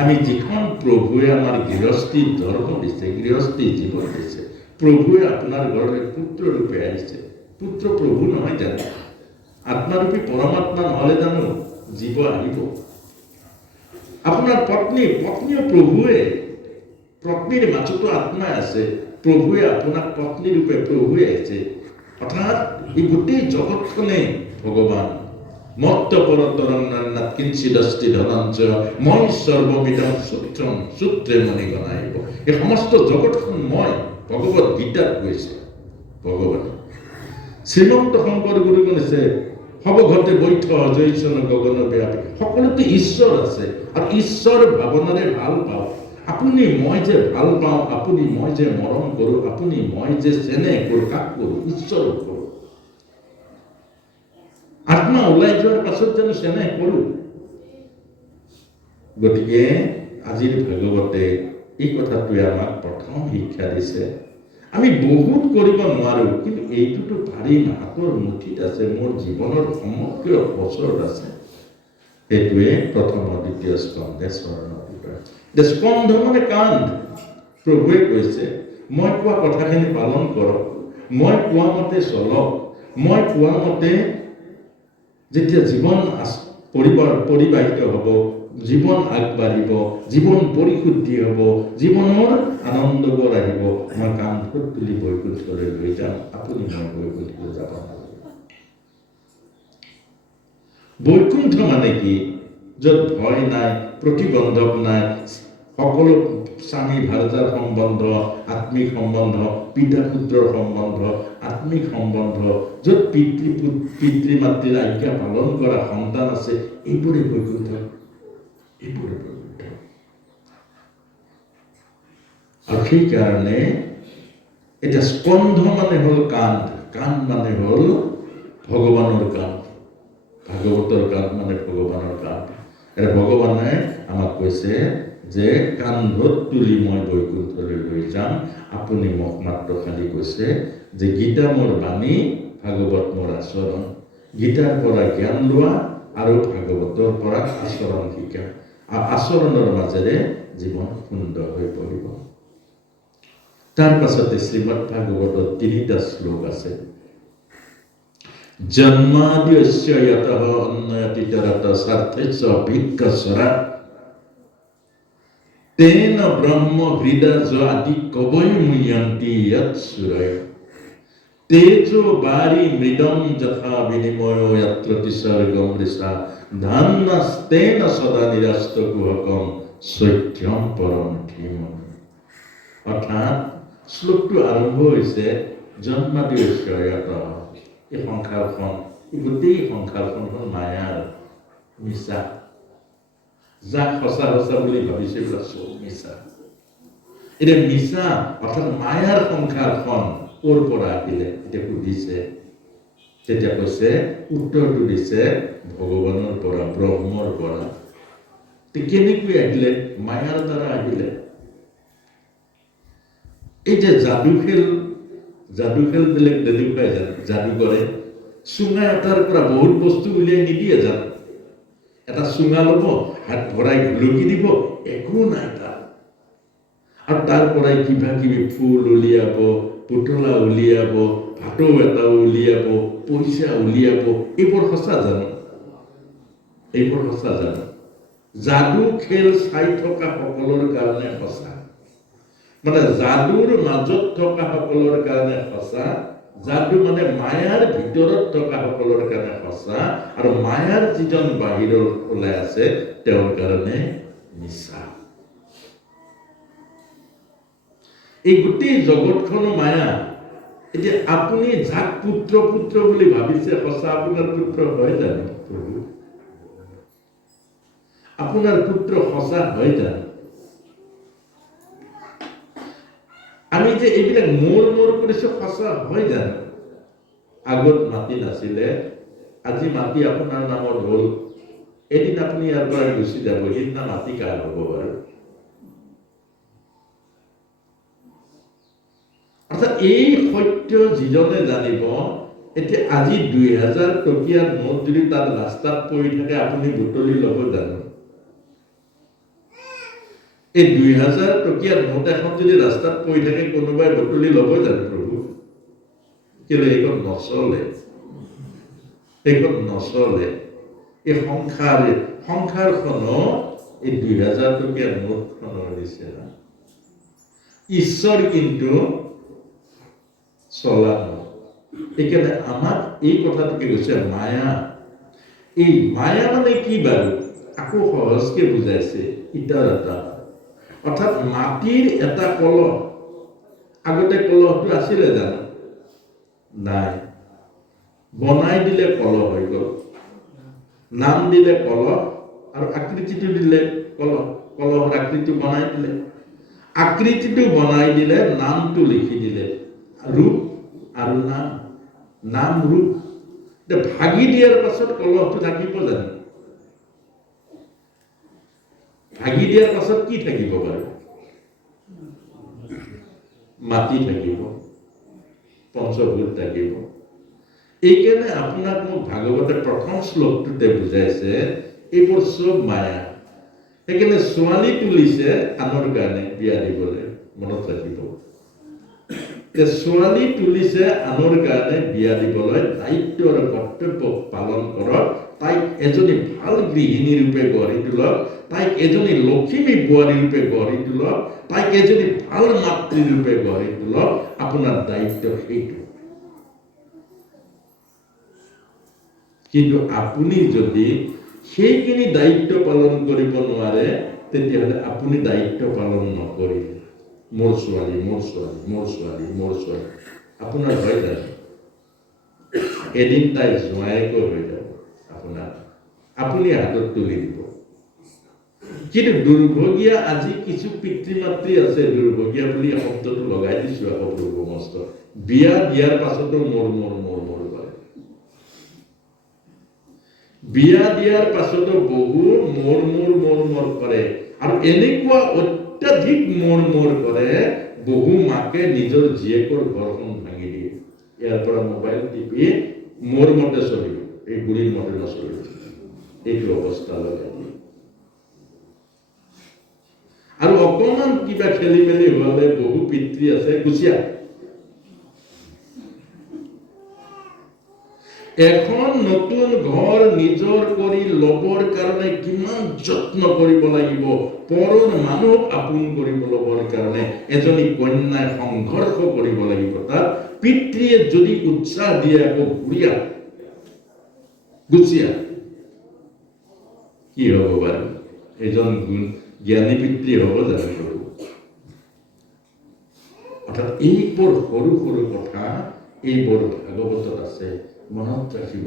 আমি যিখন প্ৰভুৱে আমাৰ গৃহস্থী ধৰ্ম দিছে, গৃহস্থী জীৱন দিছে, প্ৰভুৱে আপোনাৰ ঘৰলৈ পুত্ৰ ৰূপে আহিছে। পুত্ৰ প্ৰভু নহয় জানো? আত্মাৰূপী পৰমাত্মা নহ'লে জানো জীৱ আহিব? আপোনাৰ পত্নীও প্ৰভুৱে, পত্নীৰ মাজতো আত্মা আছে। প্ৰভুৱে আপোনাক পত্নী ৰূপে প্ৰভুৱে আহিছে। অৰ্থাৎ এই গোটেই জগতখনে ভগৱান। মত্ত পৰতৰন্নাত কিঞ্চিদস্তি ধনঞ্জয় মই সৰ্বমিদং সূত্ৰম সূত্ৰে মণিগণাইব। এই সমস্ত জগতখন মই, ভগৱত গীতাত কৈছে ভগৱানে। শ্ৰীমন্ত শংকৰ গুৰু কৈছে সবঘতে বৈঠ জৈচন গগন ব্যাপী। সকলোতে ঈশ্বৰ আছে আৰু ঈশ্বৰ ভাৱনাৰে ভাল পাওঁ। আপুনি মই যে ভাল পাওঁ, আপুনি মই যে মৰম কৰোঁ, আপুনি মই যে চেনেহ কৰোঁ, কাক কৰোঁ? ঈশ্বৰক কৰোঁ। আত্মা ওলাই যোৱাৰ পাছত জানো চেনেহ কৰোঁ? গতিকে আজিৰ ভাগৱতে এই কথাটোৱে আমাক প্ৰথম শিক্ষা দিছে। আমি বহুত কৰিব নোৱাৰো, কিন্তু এইটোতো পাৰিম, হাতৰ মুঠিত আছে, মোৰ জীৱনৰ সমগ্ৰ বছৰত আছে। সেইটোৱে প্ৰথম দ্বিতীয় স্কন্ধে স্বৰ্ণ স্কন্ধ মানে কান্ধ। প্ৰভুৱে কৈছে মই কোৱা কথাখিনি পালন কৰক, মই কোৱা মতে চলক, মই কোৱা মতে যেতিয়া জীৱন পৰিবাহিত হ'ব, জীৱন আগবাঢ়িব, জীৱন পৰিশুদ্ধি হ'ব, জীৱনৰ আনন্দবোৰ আহিব, মই কান্ধত তুলি বৈকুণ্ঠলৈ লৈ যাম, আপুনি মই বৈকুণ্ঠলৈ যাব নালাগে। বৈকুণ্ঠ মানে কি? য'ত ভয় নাই, প্ৰতিবন্ধক নাই, সকলো স্বামী ভাৰ্যাৰ সম্বন্ধ, আত্মিক সম্বন্ধ, পিতা পুত্ৰৰ সম্বন্ধ, আত্মিক সম্বন্ধ, য'ত পিতৃ মাতৃৰ আজ্ঞা পালন কৰা সন্তান আছে, এইবোৰে বৈকুণ্ঠ। এইবোৰে বৈকুণ্ঠ। আৰু সেইকাৰণে এতিয়া স্কন্ধ মানে হ'ল কান্ধ, কান্ধ মানে হ'ল ভগৱানৰ কান্ধ, ভাগৱতৰ কান্ধ মানে ভগৱানৰ কান্ধ। ভগৱানে আমাক কৈছে যে কান্ধত তুলি মই বৈকুণ্ঠলৈ লৈ যাম, আপুনি মোক মাত্ৰ খালি কৈছে যে গীতা মোৰ বাণী, ভাগৱত মোৰ আচৰণ। গীতাৰ পৰা জ্ঞান লোৱা আৰু ভাগৱতৰ পৰা আচৰণ শিকা। আচৰণৰ মাজেৰে জীৱন সুন্দৰ হৈ পৰিব। তাৰ পাছতে শ্ৰীমদ ভাগৱতত 3টা শ্লোক আছে। জন্মাদ্যস্য য়তঃ অন্যতিতৰত স্বাৰ্থস্য ভিক্ষস্বৰা তেন ব্ৰহ্ম হৃদয আদি কবৈ মুহ্যন্তি য়ৎ সুৰয় তেজো বাৰি মৃদং যথা বিনিময় যত্ৰ তিসৰ্গম ঋষা ধান্যস্তেন সদা নিৰস্ত কুহকম সত্যম পৰম ধীমহি। অৰ্থাৎ শ্লোকটো আৰম্ভ হৈছে জন্মাদ্যস্য য়তঃ। এই সংসাৰখন, গোটেই সংসাৰখন হ'ল মায়াৰ, মিছা। যাক সঁচা সঁচা বুলি ভাবিছে এইবিলাক চব মিছা। এতিয়া মিছা অৰ্থাৎ মায়াৰ সংসাৰখন ক'ৰ পৰা আহিলে? এতিয়া সুধিছে, তেতিয়া কৈছে, উত্তৰটো দিছে ভগৱানৰ পৰা, ব্ৰহ্মৰ পৰা। কেনেকৈ আহিলে? মায়াৰ দ্বাৰা আহিলে। এই যে যাদু খেল বেলেগ তেনেকুৱাই যাদু কৰে। চুঙা এটাৰ পৰা বহুত বস্তু উলিয়াই নিদিয়ে জানো? এটা চুঙা ল'ব, হাত ভৰাই ঘুলকি দিব, একো নাই তাত। আৰু তাৰ পৰাই কিবা কিবি ফুল উলিয়াব, পুতলা উলিয়াব, ভাটৌ এটা উলিয়াব, পইচা উলিয়াব। এইবোৰ সঁচা জানো? এইবোৰ সঁচা জানো? যাদু খেল চাই থকা সকলৰ কাৰণে সঁচা, মানে যাদুৰ মাজত থকা সকলৰ কাৰণে সঁচা। যাদু মানে মায়াৰ ভিতৰত থকা সকলৰ কাৰণে সঁচা, আৰু মায়াৰ যিজন বাহিৰত ওলাই আছে তেওঁৰ কাৰণে মিছা। এই গোটেই জগতখনো মায়া। এতিয়া আপুনি যাক পুত্ৰ পুত্ৰ বুলি ভাবিছে সঁচা আপোনাৰ পুত্ৰ হয় জানো প্ৰভু? আপোনাৰ পুত্ৰ সঁচা হয় জানো? আমি যে এইবিলাক মোৰ কৰিছো সঁচা হয় জানো? আগত মাটি নাছিলে, আজি মাটি আপোনাৰ নামত হ'ল, এদিন আপুনি ইয়াৰ পৰা গুচি যাব, সেইদিনা মাটি কাৰ হ'ব বাৰু? অৰ্থাৎ এই সত্য যিজনে জানিব, এতিয়া আজি 2000 টকীয়া নোট যদি তাত ৰাস্তাত পৰি থাকে আপুনি বুটলি ল'ব জানো? এই 2000 টকীয়া নোট এখন যদি ৰাস্তাত পৰি থাকে কোনোবাই বুটলি ল'ব জানো প্ৰভু? কেলে এইখন নচলে, এইখন নচলে। এই সংসাৰখনো এই 2000 টকীয়া নোটখনৰ নিচিনা। ঈশ্বৰ কিন্তু চলা নহয়। সেইকাৰণে আমাক এই কথাটোকে কৈছে মায়া। এই মায়া মানে কি বাৰু? আকৌ সহজকে বুজাইছে, ইটাৰ এটা। অৰ্থাৎ মাটিৰ এটা কলহ, আগতে কলহটো আছিলে জানো? নাই। বনাই দিলে কলহ হৈ গ'ল, নাম দিলে কলহ, আৰু আকৃতিটো দিলে কলহ। কলহৰ আকৃতি বনাই দিলে, আকৃতিটো বনাই দিলে, নামটো লিখি দিলে, ৰূপ আৰু নাম, নাম ৰূপ। ভাগি দিয়াৰ পাছত কলহটো থাকিব জানো? ভাগি দিয়াৰ পাছত কি থাকিব বাৰু? মাটি থাকিব, পঞ্চভূত থাকিব। এইকাৰণে আপোনাক মোক ভাগৱতে প্ৰথম শ্লোকটোতে বুজাইছে এইবোৰ চব মায়া। সেইকাৰণে ছোৱালী তুলিছে আনৰ কাৰণে বিয়া দিবলৈ, মনত ৰাখিব। ছোৱালী তুলিছে আনৰ কাৰণে বিয়া দিবলৈ, দায়িত্ব আৰু কৰ্তব্য পালন কৰক। তাইক এজনী ভাল গৃহিণী ৰূপে গঢ়ি তোলক, তাইক এজনী লক্ষ্মী বোৱাৰী ৰূপে গঢ়ি তোলক, তাইক এজনী ভাল মাতৃ ৰূপে গঢ়ি তোলক। আপোনাৰ দায়িত্ব সেইটো। কিন্তু আপুনি যদি সেইখিনি দায়িত্ব পালন কৰিব নোৱাৰে, তেতিয়াহ'লে আপুনি দায়িত্ব পালন নকৰিলে। মোৰ ছোৱালী, মোৰ ছোৱালী, মোৰ ছোৱালী, মোৰ ছোৱালী, আপোনাৰ হৈ যাব। এদিন তাই জোঁৱায়েকৰ হৈ যাব আপোনাৰ, আপুনি হাতত তুলি দিব। কিন্তু দুৰ্ভগীয়া আজি কিছু পিতৃ মাতৃ আছে, দুৰ্ভগীয়া বুলি শব্দটো লগাই দিছো আকৌ প্ৰভু মস্ত, বিয়া দিয়াৰ পাছতো মোৰ মোৰ মোৰ মোৰ কৰে। বিয়া দিয়াৰ পাছতো বহু মোৰ মোৰ মোৰ মোৰ কৰে, আৰু এনেকুৱা অত্যাধিক মোৰ মোৰ কৰে, বহু মাকে নিজৰ জীয়েকৰ ঘৰখন ভাঙি দিয়ে। ইয়াৰ পৰা মোবাইল টিপি মোৰ মতে চলিব, এই বুঢ়ীৰ মতে নচলিব, এইটো অৱস্থা লগাই দিয়ে। আৰু অকণমান কিবা খেলি মেলি হলে বহু পিতৃ আছে গুচিয়া। এখন নতুন ঘৰ নিজৰ কৰি ল'বৰ কাৰণে কিমান যত্ন কৰিব লাগিব, পৰৰ মানুহক আপোন কৰিব ল'বৰ কাৰণে এজনী কন্যাই সংঘৰ্ষ কৰিব লাগিব। তাত পিতৃয়ে যদি উৎসাহ দিয়ে আকৌ ঘূৰিয়া গুচিয়া, কি হ'ব বাৰু? এজন জ্ঞানী পিতৃ হ'ব জানো? অৰ্থাৎ এইবোৰ সৰু সৰু কথা, এইবোৰ ভাগৱতত আছে, মনত ৰাখিব।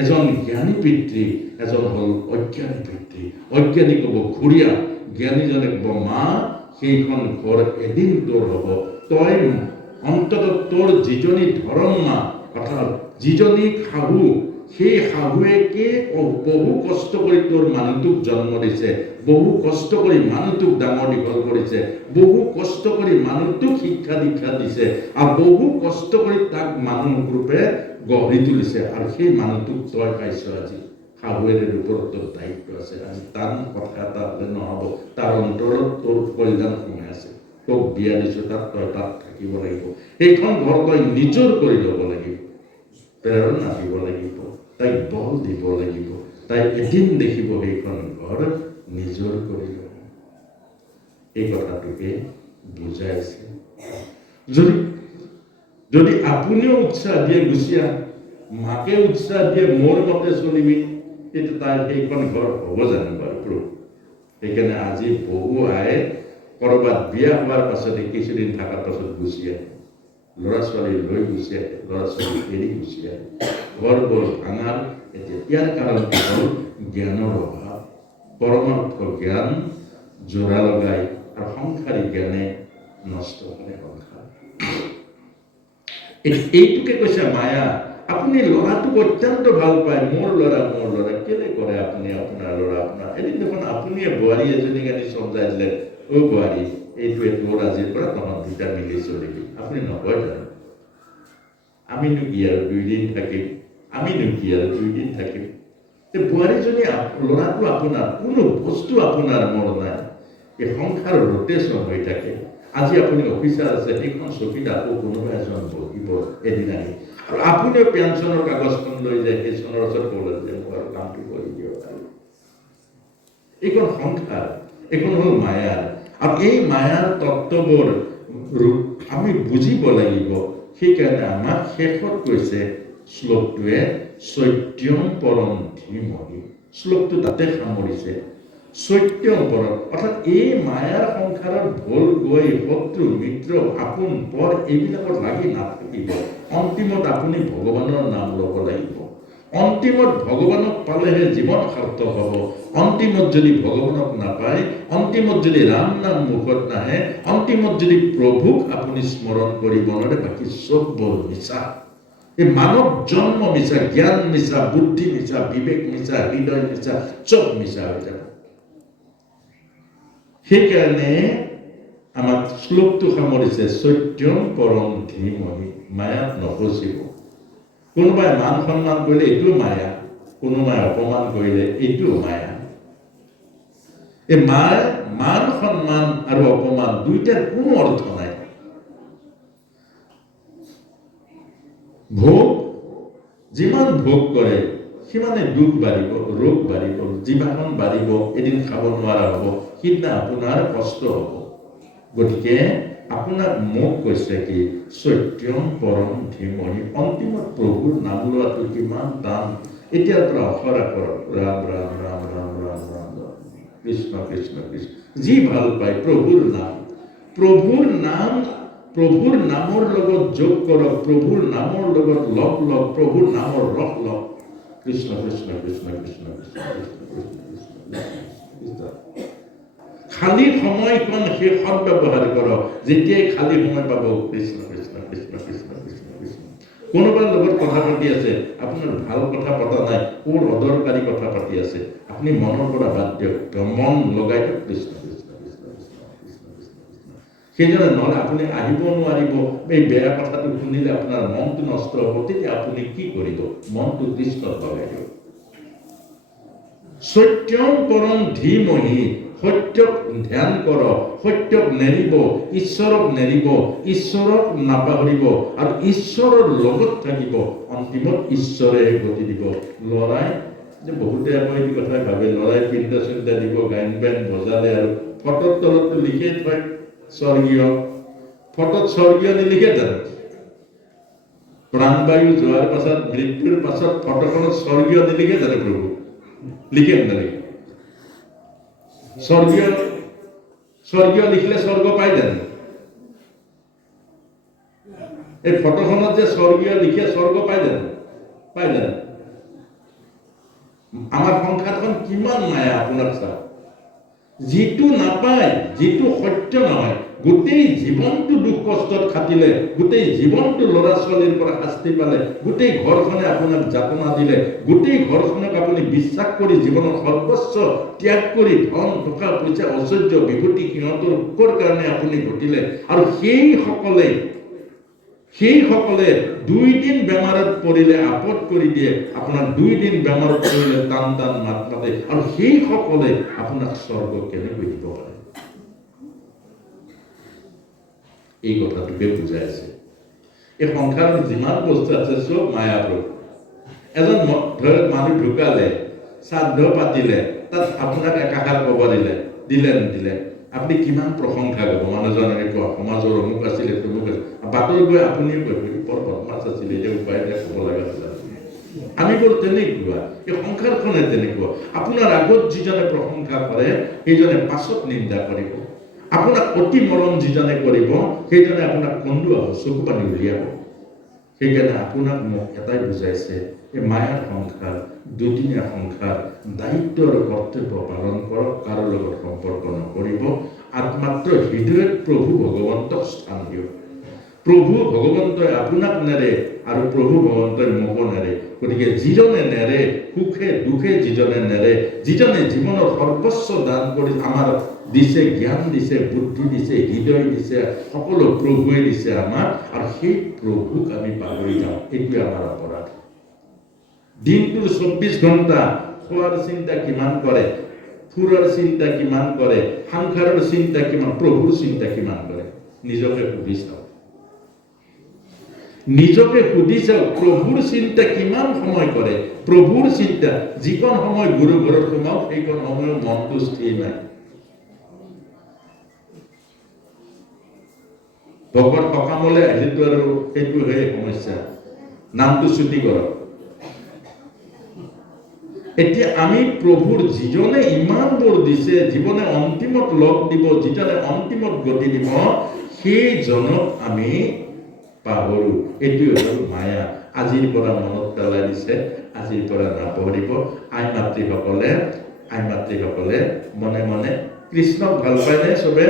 এজন জ্ঞানী পিতৃ, এজন হ'ল অজ্ঞানী পিতৃ। অজ্ঞানী ক'ব ঘূৰিয়া, জ্ঞানীজনে ক'ব মা, সেইখন ঘৰ এদিন তোৰ হ'ব। তই অন্তত তোৰ যিজনী ধৰম্মা, অৰ্থাৎ যিজনী শাহু, সেই শাহুৱেকে বহু কষ্ট কৰি তোৰ মানুহটোক জন্ম দিছে, বহু কষ্ট কৰি মানুহটোক ডাঙৰ দীঘল কৰিছে, বহু কষ্ট কৰি মানুহটোক শিক্ষা দীক্ষা দিছে, আৰু বহু কষ্ট কৰি তাক মানুহ ৰূপে গঢ়ি তুলিছে, আৰু সেই মানুহটোক তই পাইছ আজি। শাহুৱেৰ ওপৰত তোৰ দায়িত্ব আছে। আজি টান কথা এটা হ'লে নহ'ব, তাৰ অন্তৰত তোৰ কল্যাণ সোমাই আছে। তোক বিয়া দিছো, তাত তই তাত থাকিব লাগিব, সেইখন ঘৰ তই নিজৰ কৰি ল'ব লাগিব, প্ৰেৰণা দিব লাগিব, তাইক বল দিব লাগিব, তাই এদিন দেখিব সেইখন ঘৰ নিজৰ কৰি ল'ব। এই কথাটোকে বুজাইছে। যদি আপুনিও উৎসাহ দিয়ে গুচিয়া, মাকে উৎসাহ দিয়ে মোৰ মতে চলিবি, তেতিয়া তাই সেইখন ঘৰ হ'ব জানো বাৰু? সেইকাৰণে আজি বহু আই কৰবাত বিয়া হোৱাৰ পাছতে কিছুদিন থকাৰ পাছত গুচি আহে, ল'ৰা ছোৱালী লৈ গুচি আহে, ল'ৰা ছোৱালী এৰি গুচি আহে, ঘৰবোৰ ভাঙাৰ। এতিয়া ইয়াৰ কাৰণটো হ'ল জ্ঞানৰ অভাৱ। পৰমাৰ্থ জ্ঞান জোৰা লগাই আৰু সংসাৰী জ্ঞানে নষ্ট কৰে সংসাৰ। এইটোকে কৈছে মায়া। আপুনি ল'ৰাটোক অত্যন্ত ভাল পায়, মোৰ ল'ৰা কেলে কৰে আপুনি আপোনাৰ ল'ৰা আপোনাৰ? এদিন দেখোন আপুনিয়ে বোৱাৰী এজনীক আনি চমজাই দিলে, অ বোৱাৰী, এইটোৱে তোৰ আজিৰ পৰা তহঁত দুটা মিলি চলিবি। আপুনি নকয় জানো? আমিনো কি আৰু 2 দিন থাকিম, বোৱাৰীজনী ল'ৰাটো আপোনাৰ, কোনো বস্তু আপোনাৰ মন নাই। এই সংসাৰ ৰোটেশন হৈ থাকে। আজি আপুনি অফিচাৰ আছে, সেইখন চকীত আকৌ কোনোবা এজন বহিব এদিন আহি, আৰু আপুনিও পেঞ্চনৰ কাগজখন লৈ যায়, সেইজনৰ ওচৰত ক'লে যে মোৰ কামটো কৰি দিয়ক। এইখন সংসাৰ, এইখন হ'ল মায়াৰ। আৰু এই মায়াৰ তত্ত্ববোৰ আমি বুজিব লাগিব। সেইকাৰণে আমাক শেষত কৈছে শ্লোকটোৱে, সত্যম পৰম ধীমহি। শ্লোকটো তাতে সামৰিছে, সত্যম পৰম, অৰ্থাৎ এই মায়াৰ সংসাৰত ভুল গৈ শত্ৰু মিত্ৰ আপোন পৰ এইবিলাকত লাগি নাথাকিব। অন্তিমত আপুনি ভগৱানৰ নাম ল'ব লাগিব। অন্তিমত ভগৱানক পালেহে জীৱন সাৰ্থক হ'ব। অন্তিমত যদি ভগৱানক নাপায়, অন্তিমত যদি ৰাম নাম মুখত নাহে, অন্তিমত যদি প্ৰভুক আপুনি স্মৰণ কৰিব নোৱাৰে, বাকী চববোৰ মিছা। এই মানৱ জন্ম মিছা, জ্ঞান মিছা, বুদ্ধি মিছা, বিবেক মিছা, হৃদয় মিছা, চব মিছা হৈ যাব। সেইকাৰণে আমাক শ্লোকটো সামৰিছে, সত্যম পৰম ধীমহি। মায়াত নফচিব। কোনোবাই মান সন্মান কৰিলে এইটোও মায়া, কোনোবাই অপমান কৰিলে এইটোও মায়া। এই মান সন্মান আৰু অপমান দুইটাৰ কোনো অৰ্থ নাই। ভোগ যিমান ভোগ কৰে সিমানে দুখ বাঢ়িব, ৰোগ বাঢ়িব, জিভাখন বাঢ়িব, এদিন খাব নোৱাৰা হ'ব, সিদিনা আপোনাৰ কষ্ট হ'ব। গতিকে আপোনাক মোক কৈছে কি, সত্যম পৰম ধীমহি। অন্তিমত প্ৰভুৰ নাম লোৱাটো কিমান টান। এতিয়াৰ পৰা অখৰা কৰক, ৰাম ৰাম ৰাম ৰাম ৰাম ৰাম ৰাম, কৃষ্ণ কৃষ্ণ কৃষ্ণ, যি ভাল পায় প্ৰভুৰ নাম। প্ৰভুৰ নামৰ লগত যোগ কৰক, প্ৰভুৰ নামৰ লগত লগ লওক, প্ৰভুৰ নামৰ ৰস লওক। কৃষ্ণ কৃষ্ণ কৃষ্ণ কৃষ্ণ কৃষ্ণ কৃষ্ণ কৃষ্ণ। খালী সময়কণ সেই সদ্ব্যৱহাৰ কৰক। যেতিয়াই খালী সময় পাব, কৃষ্ণ কৃষ্ণ কৃষ্ণ কৃষ্ণ কৃষ্ণ কৃষ্ণ। কোনোবাৰ লগত কথা পাতি আছে, আপোনাৰ ভাল কথা পতা নাই, কোৰ অদৰকাৰী কথা পাতি আছে, আপুনি মনৰ পৰা বাদ দিয়ক, মন লগাই দিয়ক, কৃষ্ণ কৃষ্ণ কৃষ্ণ কৃষ্ণ কৃষ্ণ কৃষ্ণ কৃষ্ণ। সেইদৰে নহ'লে আপুনি আহিব নোৱাৰিব, এই বেয়া কথাটো শুনিলে আপোনাৰ মনটো নষ্ট হ'ব। তেতিয়া আপুনি কি কৰিব? মনটো কৃষ্ণত লগাই দিয়ক। সত্যম পৰম ধীমহি। সত্যক ধ্যান কৰক, সত্যক নেৰিব, ঈশ্বৰক নেৰিব, ঈশ্বৰক নাপাহৰিব, আৰু ঈশ্বৰৰ লগত থাকিব। অন্তিমত ঈশ্বৰে গতি দিব। ল'ৰাই যে বহুতে আকৌ এইটো কথা ভাবে, ল'ৰাই পিন্ধা চিন্তা দিব, গায়ন বায়ন বজালে আৰু ফটোৰ তলতটো লিখে থয় স্বৰ্গীয়। ফটোত স্বৰ্গীয় নিলিখে জানো? প্ৰাণবায়ু যোৱাৰ পাছত, মৃত্যুৰ পাছত ফটোখনত স্বৰ্গীয় নিলিখে জানো প্ৰভু? লিখে নালিখে? স্বৰ্গীয় লিখিলে স্বৰ্গ পাই জানো? এই ফটোখনত যে স্বৰ্গীয় লিখে, স্বৰ্গ পাই জানো? পাই জানো? আমাৰ সংসাৰখন কিমান মায়া আপোনাক চাওক। যিটো নাপায়, যিটো সত্য নহয়, গোটেই জীৱনটো দুখ কষ্টত খাটিলে, গোটেই জীৱনটো ল'ৰা ছোৱালীৰ পৰা শাস্তি পালে, গোটেই ঘৰখনে আপোনাক যাতনা দিলে, গোটেই ঘৰখনক আপুনি বিশ্বাস কৰি জীৱনৰ সৰ্বস্ব ত্যাগ কৰি ধন টকা পইচা ঐশ্বৰ্য বিভূতি সিহঁতৰ সুখৰ কাৰণে আপুনি ঘটিলে, আৰু সেইসকলে 2 দিন বেমাৰত পৰিলে আপদ কৰি দিয়ে, আপোনাক 2 দিন বেমাৰত পৰিলে টান টান মাত মাতে, আৰু সেইসকলে আপোনাক স্বৰ্গ কেনেকৈ দিব পাৰে? এই কথাটোকে বুজাইছে। এই সংসাৰত যিমান বস্তু আছে চব মায়াপ্ৰভু। এজন ধৰক মানুহ ঢুকালে, শ্ৰাদ্ধ পাতিলে, তাত আপোনাক একাষাৰ ক'ব দিলে নিদিলে, আপুনি কিমান প্ৰশংসা কৰিব? মানুহজনকে কোৱা, সমাজৰ অমুক আছিলে, তমুক আছিল, বাটত গৈ আপুনিও কৈ বৰ বদমাছ আছিলে, এতিয়া উপায় নাই, ক'ব লগা আছিল। আমি বোৰ তেনেকুৱা, এই সংসাৰখনে তেনেকুৱা। আপোনাৰ আগত যিজনে প্ৰশংসা কৰে, সেইজনে পাছত নিন্দা কৰিব। আপোনাক অতি মৰম যিজনে কৰিব সেইজনে আপোনাক কন্দুৱাব, চকু পানী উলিয়াব। সেইকাৰণে আপোনাক মোক এটাই বুজাইছে, এই মায়াৰ সংসাৰ, দুদিনীয়া সংসাৰ, দায়িত্ব আৰু কৰ্তব্য পালন কৰক, কাৰো লগত সম্পৰ্ক নকৰিব, একমাত্ৰ হৃদয়ত প্ৰভু ভগৱন্তক স্থান দিয়ক। প্ৰভু ভগৱন্তই আপোনাক নেৰে আৰু প্ৰভু ভগৱন্তই মোকো নেৰে। গতিকে যিজনে নেৰে, সুখে দুখে যিজনে নেৰে, যিজনে জীৱনৰ সৰ্বস্ব দান কৰি আমাৰ দিছে, জ্ঞান দিছে, বুদ্ধি দিছে, হৃদয় দিছে, সকলো প্ৰভুৱে দিছে আমাক, আৰু সেই প্ৰভুক আমি পাহৰি যাওঁ। এইটোৱে আমাৰ অপৰাধ। দিনটোৰ 24 ঘণ্টা খোৱাৰ চিন্তা কিমান কৰে, ফুৰাৰ চিন্তা কিমান কৰে, সংসাৰৰ চিন্তা কিমান, প্ৰভুৰ চিন্তা কিমান কৰে? নিজকে সুধি চাওক, নিজকে সুধি চাওক, প্ৰভুৰ চিন্তা কিমান সময় কৰে? প্ৰভুৰ চিন্তা যিকণ সময় গুৰু ঘৰত সোমাও, সেইকণ সময়ৰ মনটো স্থিৰ নাই। ভকত সকামলৈ আহিলেতো আৰু সেইটোহে সমস্যা, নামটো ছুটি কৰক। এতিয়া আমি প্ৰভুৰ যিজনে ইমান বৰ দিছে, জীৱনে অন্তিমত লগ দিব, যিজনে অন্তিমত গতি দিব, সেইজনক আমি পাহৰো। এইটোৱে হ'ল মায়া। আজিৰ পৰা মনত পেলাই দিছে, আজিৰ পৰা নাপাহৰিব। আই মাতৃসকলে মনে মনে কৃষ্ণক ভাল পায়নে? চবে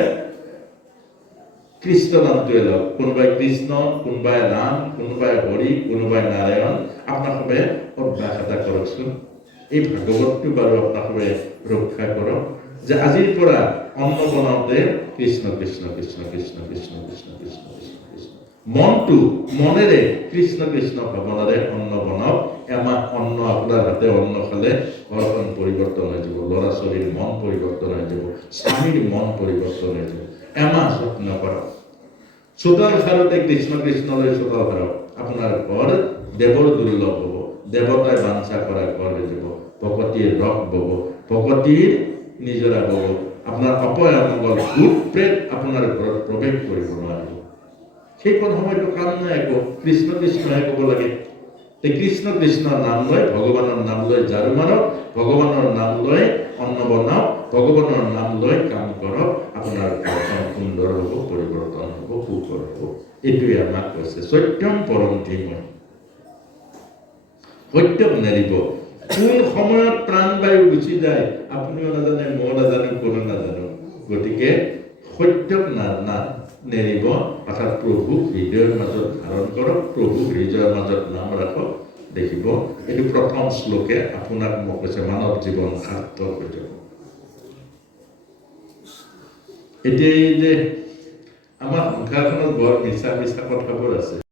কৃষ্ণ নামটোৱে লওক। কোনোবাই কৃষ্ণ, কোনোবাই ৰাম, কোনোবাই হৰি, কোনোবাই নাৰায়ণ। আপোনালোকে অভ্যাস এটা কৰকচোন, এই ভাগৱতটো বাৰু আপোনালোকে ৰক্ষা কৰক, যে আজিৰ পৰা অন্ন বনাওঁতে কৃষ্ণ কৃষ্ণ কৃষ্ণ কৃষ্ণ কৃষ্ণ কৃষ্ণ কৃষ্ণ কৃষ্ণ কৃষ্ণ, মনটো মনেৰে কৃষ্ণ কৃষ্ণ ভাৱনাৰে অন্ন বনাওক। এমাহ অন্ন আপোনাৰ হাতে অন্ন খালে ঘৰখন পৰিৱৰ্তন হৈ যাব, ল'ৰা ছোৱালীৰ মন পৰিৱৰ্তন হৈ যাব, স্বামীৰ মন পৰিৱৰ্তন হৈ যাব। এমাহ যত্ন কৰক। চোতাল সাৰোতে কৃষ্ণ কৃষ্ণলৈ চোতাল সাৰক, আপোনাৰ ঘৰ দেৱৰ দুৰ্লভ হ'ব, দেৱতাই বাঞ্ছা কৰা ঘৰ হৈ যাব। ভকতিৰ ৰস বব, ভকতিৰ নিজৰা বব। আপোনাৰ অপয় অমংগল, ভূত প্ৰেত আপোনাৰ ঘৰত প্ৰৱেশ কৰিব নোৱাৰিব। সেইকণ সময়তো কাম নাই একো, কৃষ্ণ কৃষ্ণহে ক'ব লাগে। কৃষ্ণ কৃষ্ণ নাম লৈ, ভগৱানৰ নাম লৈ ঝাৰু মাৰক, ভগৱানৰ নাম লৈ অন্ন বনাওক, ভগৱানৰ নাম লৈ কাম কৰক। আপোনাৰ ঘৰখন সুন্দৰ হ'ব, পৰিৱৰ্তন হ'ব, সুখৰ হ'ব। এইটোৱে আমাক কৈছে সত্যম পৰম ধীমহি। সত্যক নেৰিব। কোন সময়ত প্ৰাণবায়ু গুচি যায় আপুনিও নাজানে, মই নাজানো, কোনো নাজানো। গতিকে সত্যক নেৰিব, অৰ্থাৎ প্ৰভুক হৃদয়ৰ মাজত ধাৰণ কৰক, প্ৰভুক হৃদয়ৰ মাজত নাম ৰাখক। দেখিব এইটো প্ৰথম শ্লোকে আপোনাক মোক কৈছে, মানৱ জীৱন সাৰ্থক হৈ যাব। এতিয়া এই যে আমাৰ সংসাৰখনত বৰ মিছা মিছা কথাবোৰ আছে।